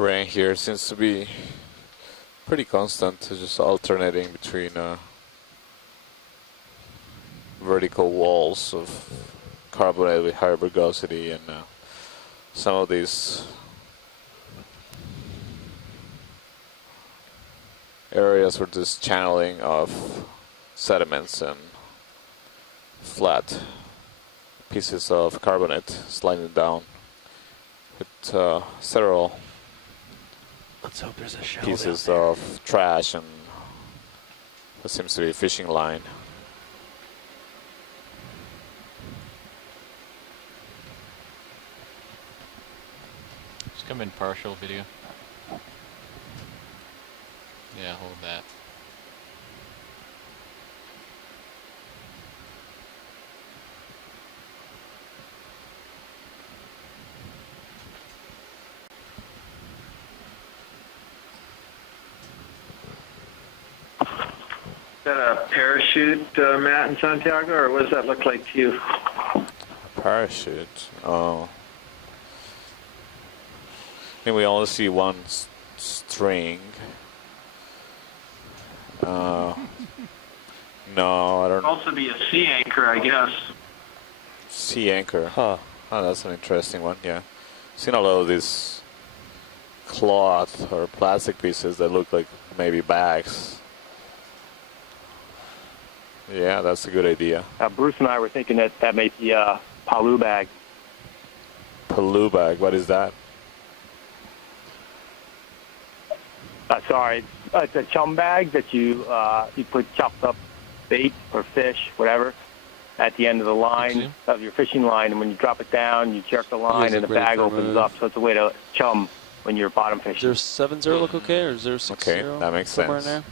terrain here seems to be pretty constant, just alternating between vertical walls of carbonate with higher viscosity and some of these areas where there's channeling of sediments and flat pieces of carbonate sliding down with several Let's hope there's a shell pieces of trash and what seems to be a fishing line. Just come in partial video. Yeah, hold that. Is that a parachute, Matt and Santiago, or what does that look like to you? A parachute? Oh. I mean, we only see one string. No, I don't. Also be a sea anchor, I guess. Sea anchor, huh? Oh, that's an interesting one. Yeah, seen a lot of these cloth or plastic pieces that look like maybe bags. Yeah, that's a good idea. Bruce and I were thinking that that may be a Palu bag. Palu bag, what is that? Sorry, it's a chum bag that you put chopped up bait or fish, whatever, at the end of the line of your fishing line, and when you drop it down, you jerk the line, and the bag opens up. So it's a way to chum when you're bottom fishing. 070 look okay, or 060? Okay, that makes somewhere sense. In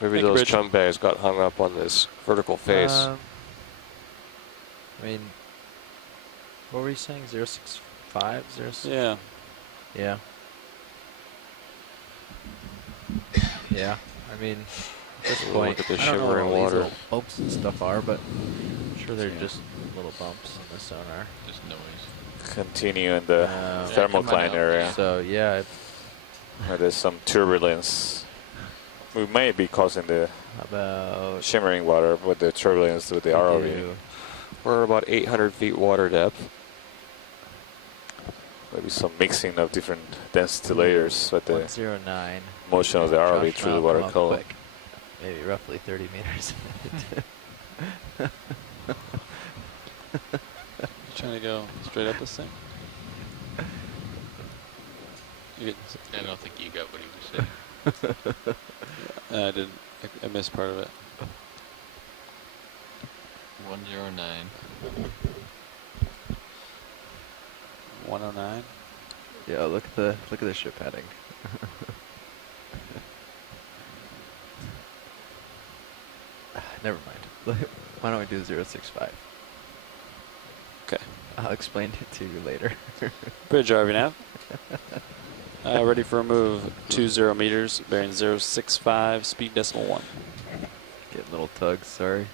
there? Maybe those chum bags got hung up on this vertical face. I mean, what were you saying? 065? 06? Yeah. Yeah. Yeah. I mean, at this point, look at the I don't know what shimmering all these water. little bumps and stuff are, but I'm sure they're just little bumps on the sonar. Just noise. Continue in the thermocline area. So yeah, where there's some turbulence. We may be causing the about shimmering water with the turbulence with the ROV. We're about 800 feet water depth. Maybe some mixing of different density layers with the 109. motion of the ROV Josh through the Brown water come up column. quick. Maybe roughly 30 meters. Trying to go straight up this thing? I don't think you got what he was saying. I didn't. I missed part of it. 109. 109. Yeah, look at the ship heading. Never mind. Why don't we do 065? Okay. I'll explain it to you later. Bridge RV nav. Ready for a move. 20 meters, bearing 065, speed decimal 1. Getting little tugs, sorry.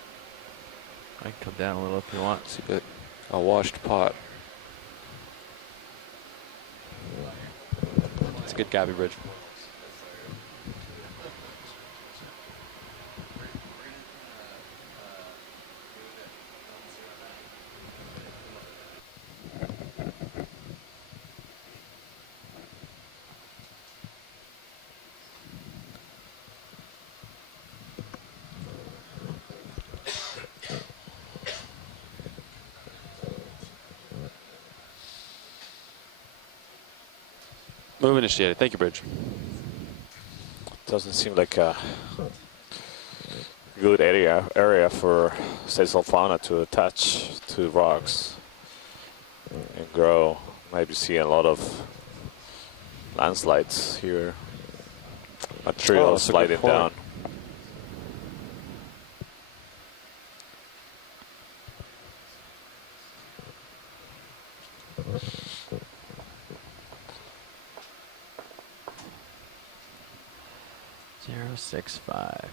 I can come down a little if you want. See a washed pot. It's a good copy, Bridge. Move initiated. Thank you, Bridge. Doesn't seem like a good area for sessile fauna to attach to rocks and grow. Maybe see a lot of landslides here. Material sliding down. Zero 6 5.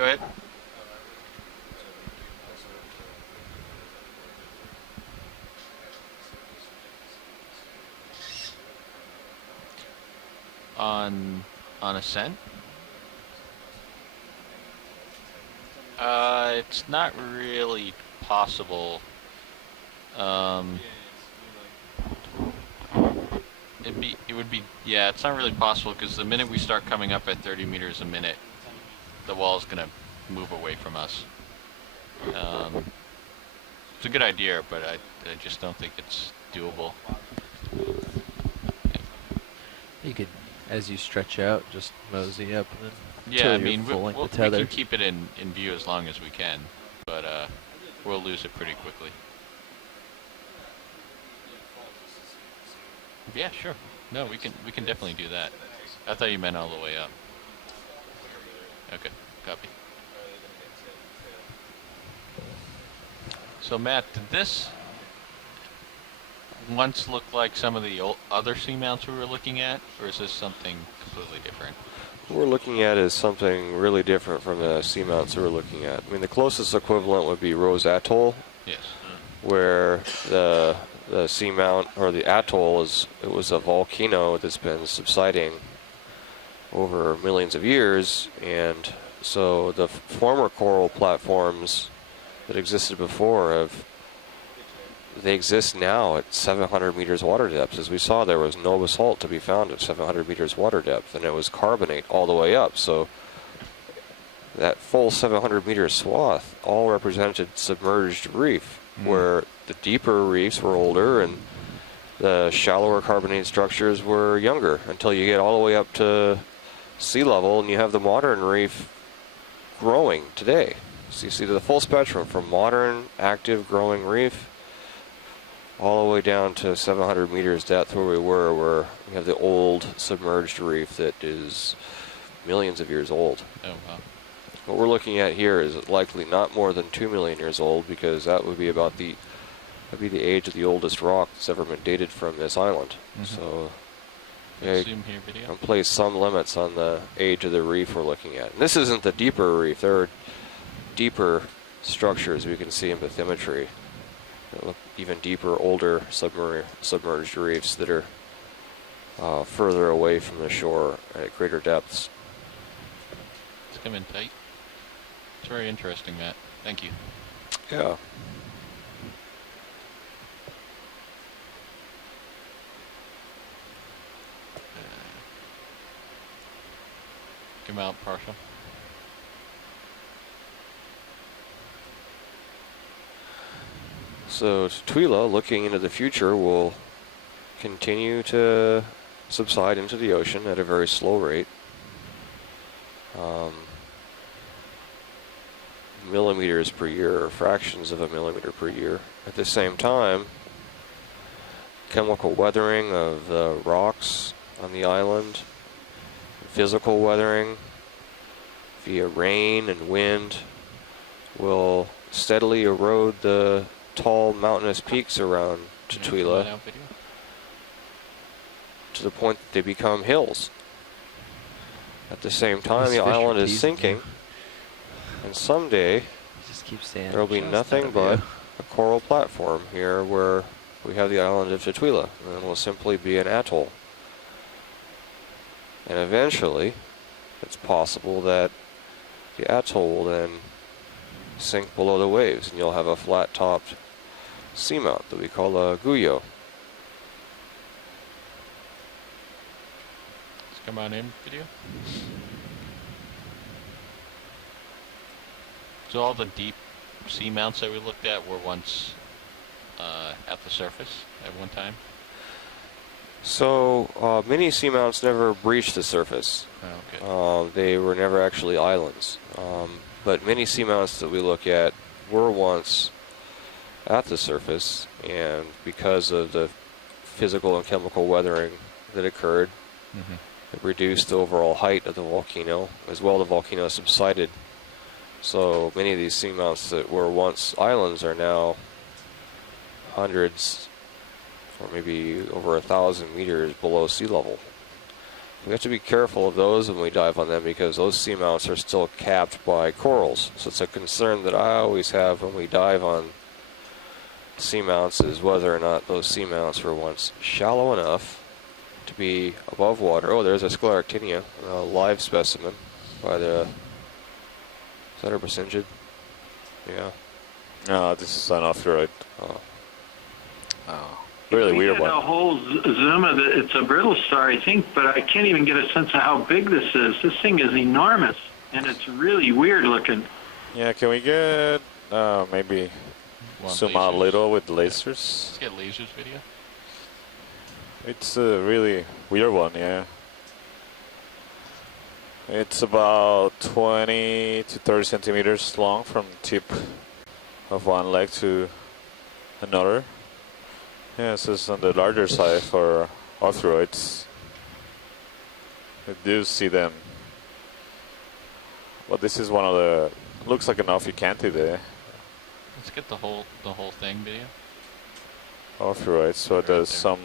Go ahead. On ascent? It's not really possible. It would be, yeah, it's not really possible because the minute we start coming up at 30 meters a minute, the wall's gonna move away from us. It's a good idea, but I just don't think it's doable. You could, as you stretch out, just mosey up and then Yeah, I you're mean, full we length of tether. can keep it in view as long as we can, but we'll lose it pretty quickly. Yeah, sure. No, we can definitely do that. I thought you meant all the way up. Okay, copy. So Matt, did this once look like some of the other seamounts we were looking at, or is this something completely different? What we're looking at is something really different from the seamounts we're looking at. I mean, the closest equivalent would be Rose Atoll, Yes. where the seamount, or the atoll, it was a volcano that's been subsiding over millions of years, and so the former coral platforms that existed before they exist now at 700 meters water depth. As we saw, there was no basalt to be found at 700 meters water depth, and it was carbonate all the way up. So that full 700 meter swath all represented submerged reef, where the deeper reefs were older and the shallower carbonate structures were younger, until you get all the way up to sea level and you have the modern reef growing today. So you see the full spectrum from modern, active, growing reef all the way down to 700 meters depth where we have the old submerged reef that is millions of years old. Oh, wow. What we're looking at here is likely not more than 2 million years old, because that would be about the age of the oldest rock that's ever been dated from this island. So yeah, Zoom here, video. and place some limits on the age of the reef we're looking at. And this isn't the deeper reef. There are deeper structures we can see in bathymetry that look even deeper, older submerged reefs that are further away from the shore at greater depths. It's coming tight. It's very interesting, Matt. Thank you. Yeah. Come out partial. So Tutuila, looking into the future, will continue to subside into the ocean at a very slow rate. Millimeters per year, or fractions of a millimeter per year. At the same time, chemical weathering of the rocks on the island, physical weathering via rain and wind, will steadily erode the tall mountainous peaks around Tutuila to the point that they become hills. At the same time, the island is sinking, and someday there will be nothing but a coral platform here where we have the island of Tutuila, and it will simply be an atoll. And eventually, it's possible that the atoll will then sink below the waves, and you'll have a flat-topped seamount that we call a guyo. Let's come on in, video. So all the deep seamounts that we looked at were once at the surface at one time? So many seamounts never breached the surface. Oh, okay. They were never actually islands. But many seamounts that we look at were once at the surface, and because of the physical and chemical weathering that occurred, it reduced the overall height of the volcano. As well, the volcano subsided. So many of these seamounts that were once islands are now hundreds or maybe over 1,000 meters below sea level. we have to be careful of those when we dive on them because those seamounts are still capped by corals. So it's a concern that I always have when we dive on seamounts is whether or not those seamounts were once shallow enough to be above water. Oh, there's a Scleractinia, a live specimen by the... Is that a Brasingid? Yeah. No, this is an ophiurite. Oh. Really We weird had one. a whole zoom of it. It's a brittle star, I think, but I can't even get a sense of how big this is. This thing is enormous, and it's really weird looking. Yeah, can we get maybe Want zoom out a lasers? little with Let's lasers? get lasers video. It's a really weird one, yeah. It's about 20 to 30 centimeters long from tip of one leg to another. Yeah, this is on the larger side for ophiuroids. I do see them. Well, this is one of the, looks like an ophiucantid Let's get the whole thing video. ophiuroids. So Right there's there. some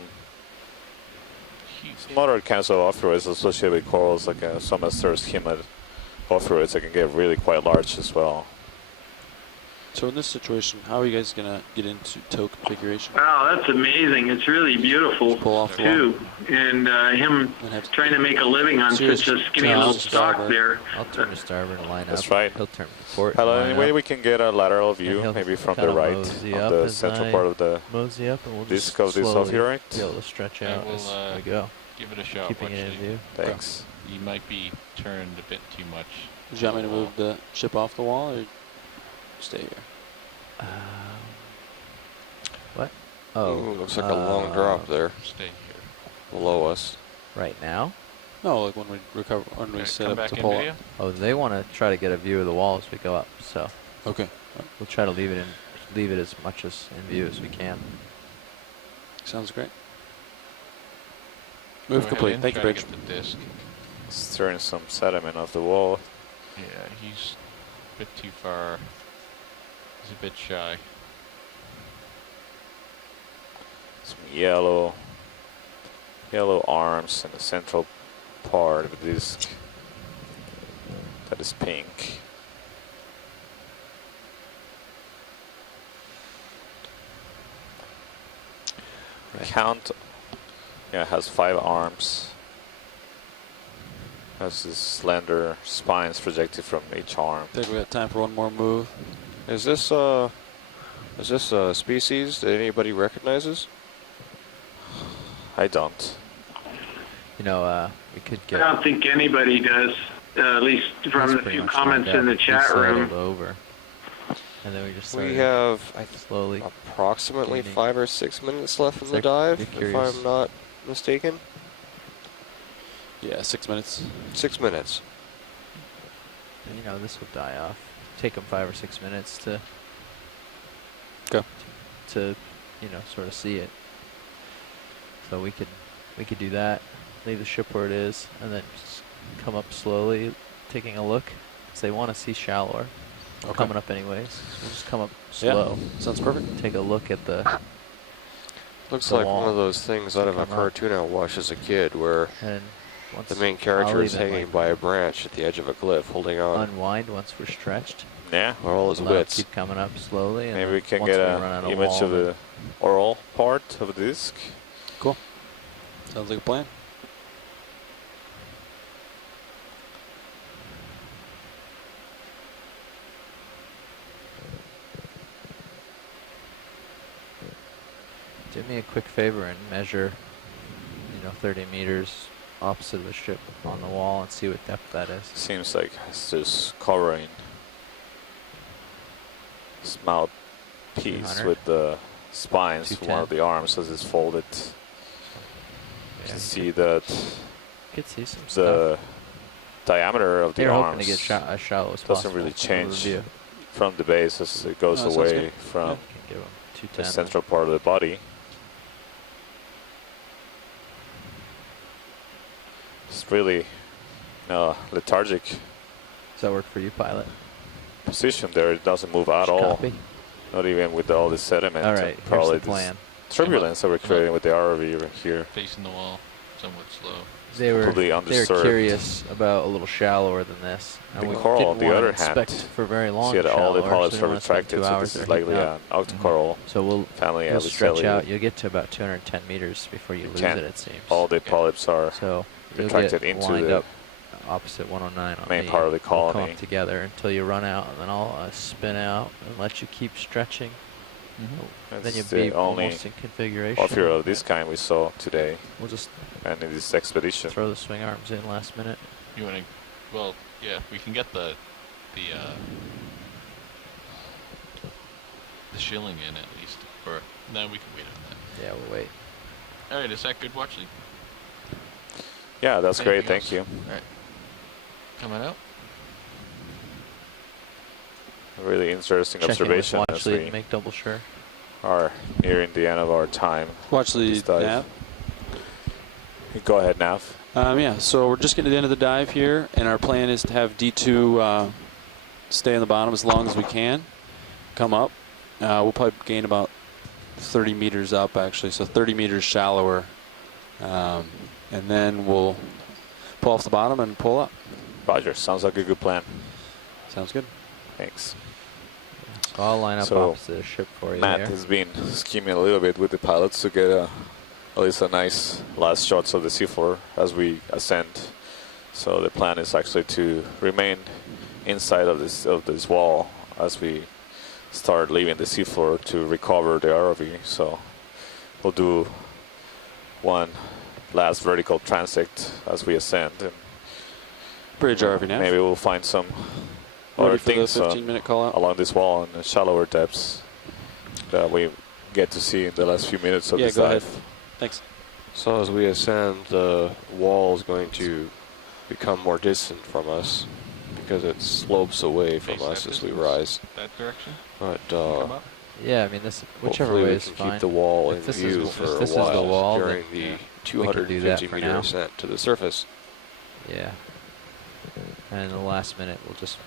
Huge. other kinds of ophiuroids associated with corals, like some schema ophiuroids that can get really quite large as well. So in this situation, how are you guys gonna get into toe configuration? Wow, that's amazing. It's really beautiful, Pull off the too. And him And have trying to make a living on Serious such a skinny little challenges stock over. there. I'll turn to starboard and line That's up. right. He'll turn to port. Hello, and line anyway, up. we can get a lateral view, he'll maybe from kinda the right, mosey on up the as central I part of the Mosey up, and we'll just disc of this slowly ophiurite. be able to stretch I out will, as we go, Give it a shot. keeping Watch it in the- view. Thanks. You might be turned a bit too much. Would you want me to move the ship off the wall or stay here? What? Oh, Ooh, looks like a long drop there Stay here. below us. right now? No, like when we recover, when we Okay, set come up back to in pull video. up. Oh, they want to try to get a view of the wall as we go up, so Okay, we'll try to leave it as much as in view as we can. sounds great. Go Move ahead complete. in, Thank you, try to Bridge. get the disc. Stirring some sediment off the wall. Yeah, he's a bit too far. He's a bit shy. Some yellow arms in the central part of the disc that is pink. Right. Count, yeah, it has 5 arms. Has this slender spines projected from each arm. I think we got time for one more move. Is this a species that anybody recognizes? I don't. You know, we could I get. don't think anybody does, at least from that's the pretty few much comments lined in the up. We chat settled room. over, and then we just We started have slowly. approximately gaining. 5 or 6 minutes left in the Six, dive, be if curious. I'm not mistaken. Yeah, 6 minutes. 6 minutes. You know, this will die off. Take them 5 or 6 minutes to Go. to sort of see it. So we could do that. Leave the ship where it is, and then just come up slowly, taking a look. Because they want to see shallower. We're Okay. coming up anyways. So we'll just come up Yeah. slow. Sounds perfect. Take a look at the Looks The like wall. one of those things out of a Come up. cartoon I watched as a kid where and once the main I'll character leave is it, hanging like, by a branch at the edge of a cliff holding on unwind once we're stretched. Yeah, with all his Let it wits. keep coming up slowly. And maybe then we can once get we an run out of image wall, of the oral part of the disc. Cool. Sounds like a plan. do me a quick favor and measure, 30 meters opposite of the ship on the wall and see what depth that is. Seems like it's just covering this mouth piece 200. with the spines from one of 210. the arms as it's folded. You Yeah, can you see that could see some stuff. the diameter of the They're hoping arms to get as shallow as doesn't possible. really over the change view. from the base as it goes Oh, sounds away good. from Can give 'em the 210. central part of the body. It's really lethargic Does that work for you, pilot? position there. It doesn't move at Just all. Copy. Not even with all the sediment. All and right, here's probably the plan. this turbulence that we're creating with the ROV right here. Facing the wall. somewhat slow. They were Completely undisturbed. curious about a little shallower than this. And The we coral, didn't on the wanna other inspect hand, for very long. see that all the shallower, polyps so we are don't wanna spend retracted, 2 so hours this is there likely heating an up. octocoral So we'll family. you'll At stretch out. You'll get to about 210 meters before you lose it. It seems. All the polyps are So you'll retracted get into lined the up opposite 109 on main me. part of the We'll come colony. up together until you run out, and then I'll spin out and let you keep stretching. Then That's you'll the be only almost in configuration. off-hero of this kind we saw today We'll just and in this expedition. throw the swing arms in last minute. You want to? Well, yeah, we can get the shilling in at least, or no, we can wait on that. Yeah, we'll wait. All right, is that good, Watchley? Yeah, that's great. Anything Thank you. else? All right, coming out. A really interesting Check in with observation watch as lead we and make double sure. are nearing the end of our time. Watch the This dive. nav. Go ahead, Nav. Yeah, so we're just getting to the end of the dive here, and our plan is to have D2 stay on the bottom as long as we can. Come up. We'll probably gain about 30 meters up, actually, so 30 meters shallower. And then we'll pull off the bottom and pull up. Roger. Sounds like a good plan. Sounds good. Thanks. So I'll line up So, opposite the ship for you Matt there. has been scheming a little bit with the pilots to get at least a nice last shots of the seafloor as we ascend. So the plan is actually to remain inside of this wall as we start leaving the seafloor to recover the ROV. So we'll do one last vertical transit as we ascend, and Bridge RV nav. maybe we'll find some Ready other for the things 15-minute call out. along this wall in the shallower depths that we get to see in the last few minutes of Yeah, this go dive. ahead. Thanks. So as we ascend, the wall is going to become more distant from us because it slopes away from Face us that as we distance? rise. That direction. But Come up. Yeah, I mean, this whichever hopefully way we is can fine. keep the wall in If this view is- for if a this is the while wall, during then, the yeah, we can do 250 that for meter now. ascent to the surface. Yeah. And in the last minute, we'll just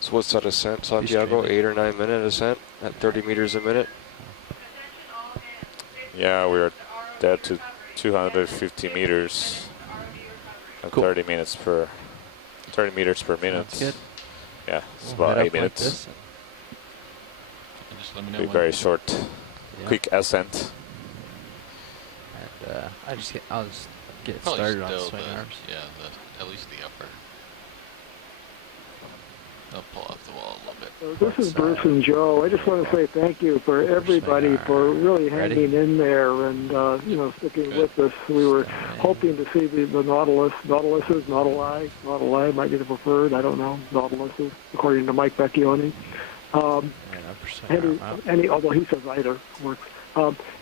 So what's that ascent, Santiago? streaming. 8 or 9 minute ascent at 30 meters a minute? Yeah, we're there to 250 meters and Cool. 30 meters per minute. Sounds good. Yeah, it's We'll about head 8 up like minutes. this And just let me know Be when. very short, yeah. quick ascent. And I'll just get it Probably started on still swing the, arms. yeah, at least the upper. I'll pull off the wall a little bit. This is Bruce and Joe. I just want to say thank you for everybody for really hanging in there and sticking with us. We were hoping to see the Nautiluses, Nautili might be the preferred. I don't know, Nautiluses, according to Mike Vecchione. Although he says either works.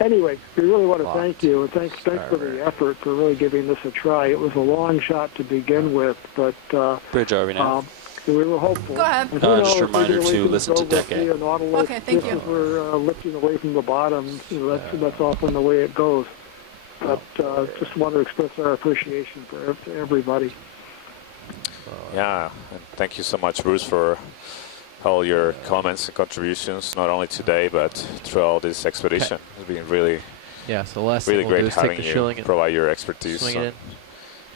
Anyway, we really want to thank you, and thanks for the effort for really giving this a try. It was a long shot to begin with, but Bridge RV nav. we were hopeful. Go ahead. And who knows, Just a if we reminder get away to from the listen to Grove, we'll Decade. see a Nautilus Okay, thank just you. as we're lifting away from the bottom. That's often the way it goes. But just want to express our appreciation for everybody. Yeah, and thank you so much, Bruce, for all your comments and contributions, not only today, but throughout this expedition. It's been really, Yeah, so the last thing really we'll do great is take having the you shilling and provide your expertise swing it on in.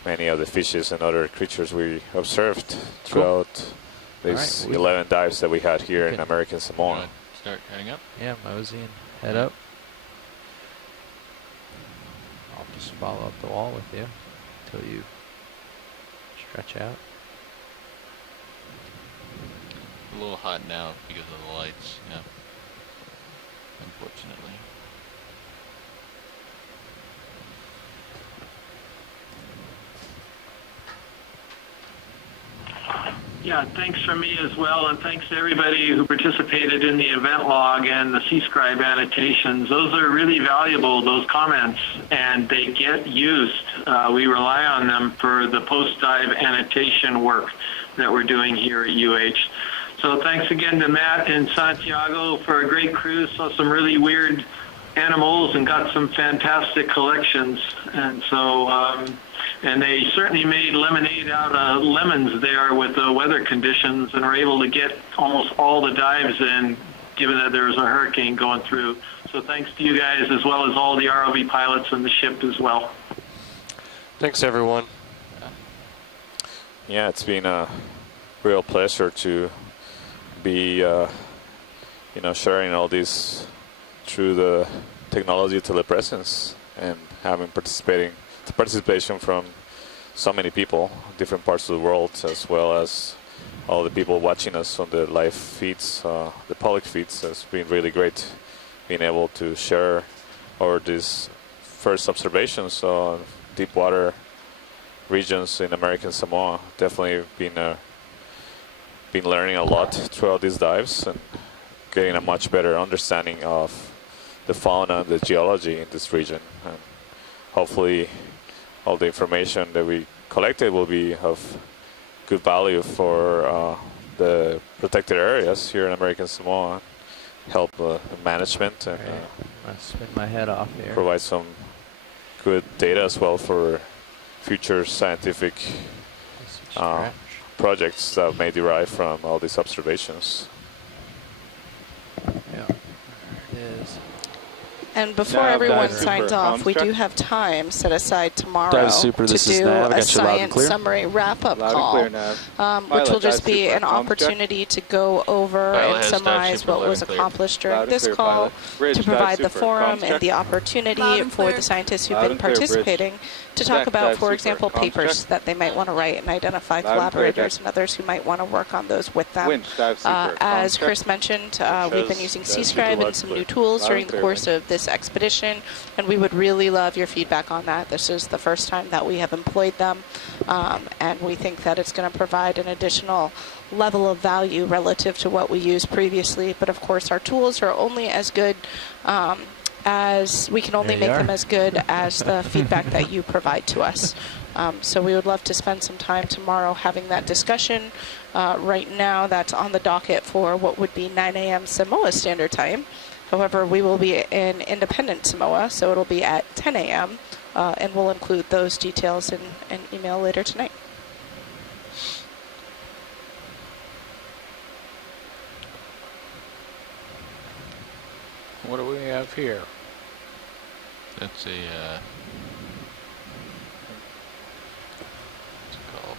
many of the fishes and other creatures we observed throughout these All right, 11 dives that we had here in can- American Samoa. Start heading up. Yeah, mosey and head up. I'll just follow up the wall with you until you stretch out. A little hot now because of the lights. Yeah. Unfortunately. Yeah, thanks from me as well, and thanks to everybody who participated in the event log and the Sea Scribe annotations. Those are really valuable, those comments, and they get used. We rely on them for the post-dive annotation work that we're doing here at UH. So thanks again to Matt and Santiago for a great cruise. Saw some really weird animals and got some fantastic collections. And so, and they certainly made lemonade out of lemons there with the weather conditions and were able to get almost all the dives in, given that there was a hurricane going through. So thanks to you guys, as well as all the ROV pilots and the ship as well. Thanks, everyone. Yeah, it's been a real pleasure to be, sharing all this through the technology telepresence and having participation from so many people, different parts of the world, as well as all the people watching us on the live feeds, the public feeds. It's been really great being able to share these first observations on deep water regions in American Samoa. Definitely been learning a lot throughout these dives and getting a much better understanding of the fauna and the geology in this region. And hopefully all the information that we collected will be of good value for the protected areas here in American Samoa, help management, and I spin my head off here. provide some good data as well for future scientific projects that may derive from all these observations. Yeah, there it is. And before everyone signs off, we do have time set aside tomorrow Dive Super, to this is do Nav. I a got you loud and science clear. summary wrap-up Loud call, and clear, Nav. which will just Dive be Super, an comms check. opportunity to go over Pilot and has Dive summarize Super, what loud was and clear. accomplished Loud during and this clear, call, pilot. Bridge, to Dive provide the Super, forum comms and check. the opportunity Loud and for clear. the scientists who've Loud been and clear, Bridge. participating to talk Deck, about, Dive for Super, example, comms papers check. that they might want to write and identify Loud and clear, collaborators Deck. and others who might want to work on those with them. Winch, Dive Super, As comms check. Chris mentioned, we've been using Dive Super, C-Scribe loud and some and new clear. tools Loud during and the clear, course of this expedition, and we would really love your feedback on that. This is the first time that we have employed them, and we think that it's going to provide an additional level of value relative to what we used previously. But of course, our tools are only as good as we can only There you make them are. as good as the feedback that you provide to us. So we would love to spend some time tomorrow having that discussion. Right now, that's on the docket for what would be 9 a.m. Samoa Standard Time. However, we will be in independent Samoa, so it'll be at 10 a.m. And we'll include those details in an email later tonight. What do we have here? That's a, what's it called?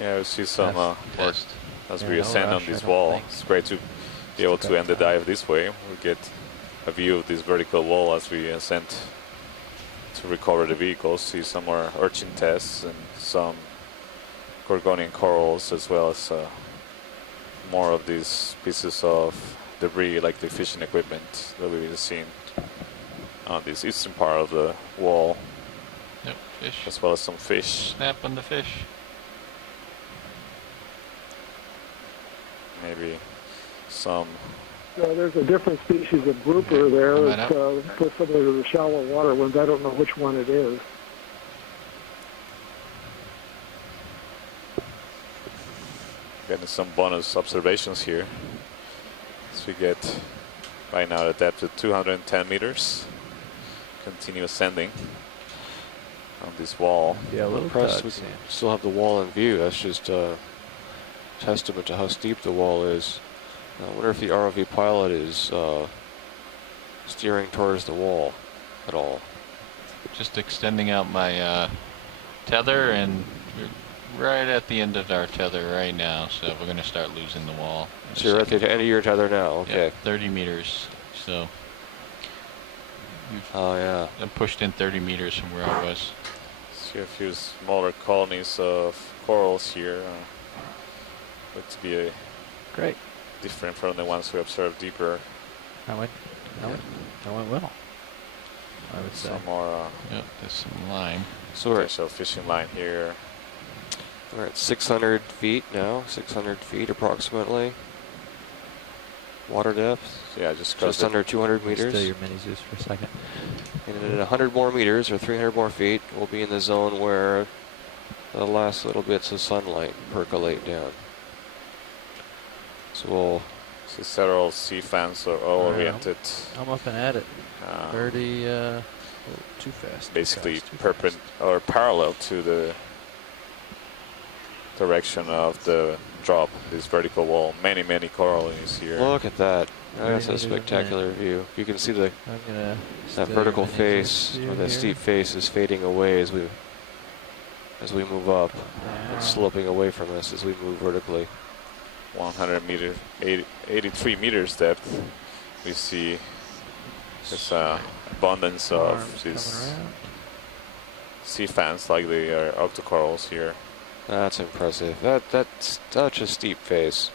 Yeah, we see some work Test. as Yeah, we no ascend on rush, I this don't wall. think. It's great to be able to end the dive this way. We get a view of this vertical wall as we ascend to recover the vehicles. See some more urchin tests and some gorgonian corals, as well as more of these pieces of debris like the fishing equipment that we've seen on this eastern part of the wall, Yep, fish. as well as some fish. Snap on the fish. Maybe some There's a different species of grouper there. Coming It's similar to the shallow water ones. I don't know which one it is. getting some bonus observations here. So we get right now a depth of 210 meters. Continue ascending on this wall. Yeah, a I'm little impressed tugs, we can yeah. still have the wall in view. That's just a testament to how steep the wall is. I wonder if the ROV pilot is steering towards the wall at all. Just extending out my tether, and we're right at the end of our tether right now, so we're going to start losing the wall. in a So you're at second. the end of your tether now, Yeah, okay. 30 meters. So Oh yeah. I'm pushed in 30 meters from where I was. See a few smaller colonies of corals here. Look to be Great. different from the ones we observed deeper. That went well, I would say. Some more Yep, there's some lime. So we're potential fishing line here. at 600 feet now, 600 feet approximately. Water depth, So yeah, just crossed just under 200 Still meters. your mini Zeus for a second. And in 100 more meters or 300 more feet, we'll be in the zone where the last little bits of sunlight percolate down. So we'll see several sea fans are all Yeah. oriented. I'm up and at it. uh, 30, too fast. basically or parallel to the direction of the drop, this vertical wall. Many colonies here. look at that. That's 30 a meters a minute. spectacular view. You can see the I'm gonna that steal vertical your mini Zeus face, view or that here. steep face, is fading away as we as we move up. It's sloping away from us as we move vertically. 100 meters, 83 meters depth. We see this abundance of these sea fans like the octocorals here. That's impressive. That's such a steep face.